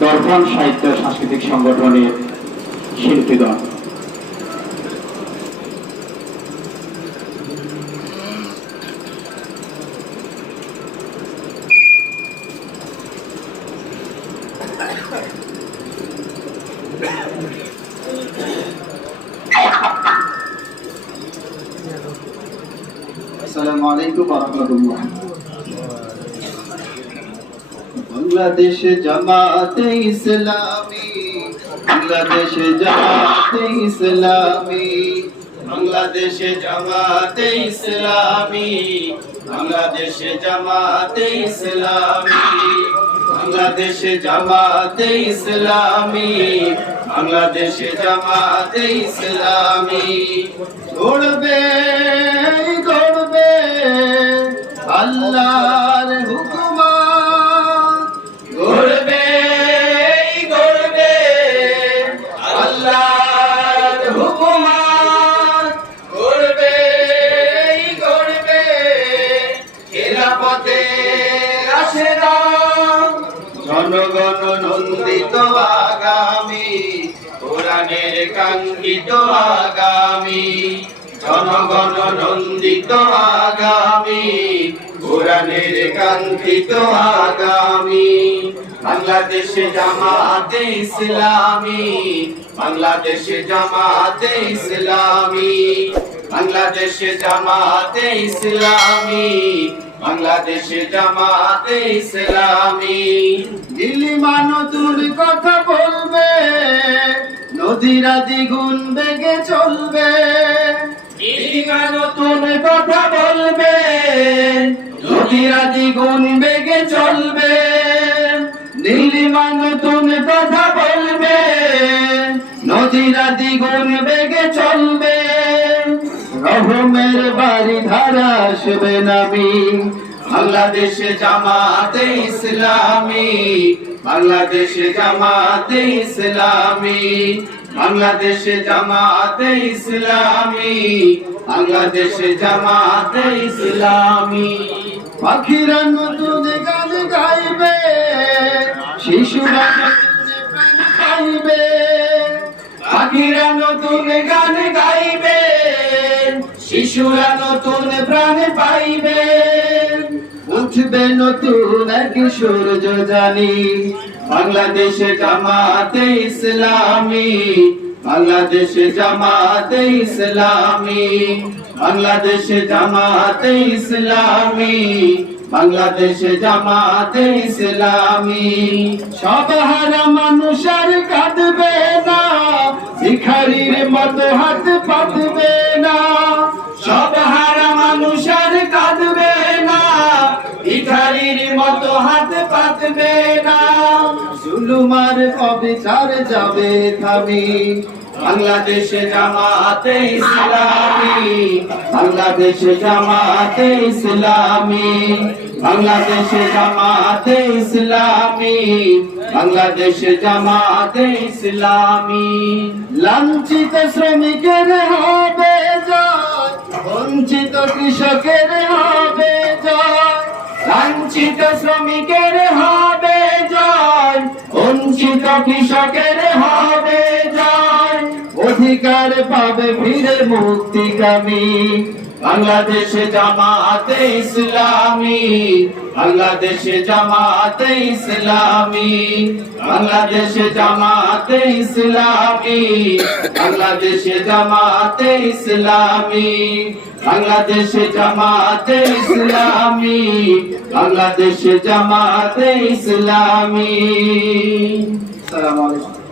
দর্পণ সাহিত্য সাংস্কৃতিক সংগঠনের শিল্পীগণ। আসসালামু আলাইকুম ওয়া রাহমাতুল্লাহ। বাংলাদেশ জামাতে ইসলামী, বাংলাদেশ জামাতে ইসলামী, বাংলাদেশ জামাতে ইসলামী, বাংলাদেশ জামাতে ইসলামী, বাংলাদেশ জামাতে ইসলামী, বাংলাদেশ জামাতে ইসলামী। গড়বে গড়বে আল্লাহর হুকুমত, গড়বে গড়বে আল্লাহর হুকুমত, গড়বে গড়বে খেলাফতে রাশেদান। জনগণ নন্দিত আগামী, কোরআনের কাঙ্ক্ষিত আগামী, জনগণ নন্দিত আগামী, কোরআনের কাঙ্ক্ষিত আগামী। বাংলাদেশ জামাতে ইসলামী, বাংলাদেশ জামাতে ইসলামী, বাংলাদেশ জামাতে ইসলামী, বাংলাদেশ জামাতে ইসলামী। নীলিমা নতুন কথা বলবে, নদীরা দ্বিগুণ বেগে চলবে। নীলিমা নতুন কথা বলবে, নদীরা দ্বিগুণ বেগে চলবে। নীলিমা নতুন কথা বলবে, নদীরা দ্বিগুণ বেগে চলবে। রহমের বাড়ি ধারা আসবে নামি, বাংলাদেশ জামাতে ইসলামী, বাংলাদেশ জামাতে ইসলামী, বাংলাদেশ জামাতে ইসলামী, বাংলাদেশ জামাতে ইসলামী। পাখিরা নতুন গান গাইবে, শিশুরা নতুন প্রাণ পাইবে। পাখিরা নতুন গান গাইবে, শিশুরা নতুন প্রাণ পাইবে। উঠবে নতুন এক সূর্য জানি, বাংলাদেশ জামাতে ইসলামী, বাংলাদেশ জামাতে ইসলামী, বাংলাদেশ জামাতে ইসলামী, বাংলাদেশ জামাতে ইসলামী। সব হারা মানুষ আর কাঁদবে না, ভিখারির মতো হাত পাতবে না। সব হারা মানুষ আর কাঁদবে না, ভিখারির মতো হাত পাতবে না। জুলুমার অবিচার যাবে থামি, বাংলাদেশ জামাতে ইসলামী, বাংলাদেশ জামাতে ইসলামী, বাংলাদেশ জামাতে ইসলামী, বাংলাদেশ জামাতে ইসলামী। লাঞ্ছিত শ্রমিকের হবে জয়, বঞ্চিত কৃষকের হবে জয়। লাঞ্ছিত শ্রমিকের হবে জয়, বঞ্চিত কৃষকের হবে জয়। অধিকার পাবে ফিরে মুক্তিকামী, বাংলাদেশ জামাতে ইসলামী, বাংলাদেশ জামাতে ইসলামী, বাংলাদেশ জামাতে ইসলামী, বাংলাদেশ জামাতে ইসলামী, বাংলাদেশ জামাতে ইসলামী, বাংলাদেশ জামাতে ইসলামী। আসসালামু আলাইকুম।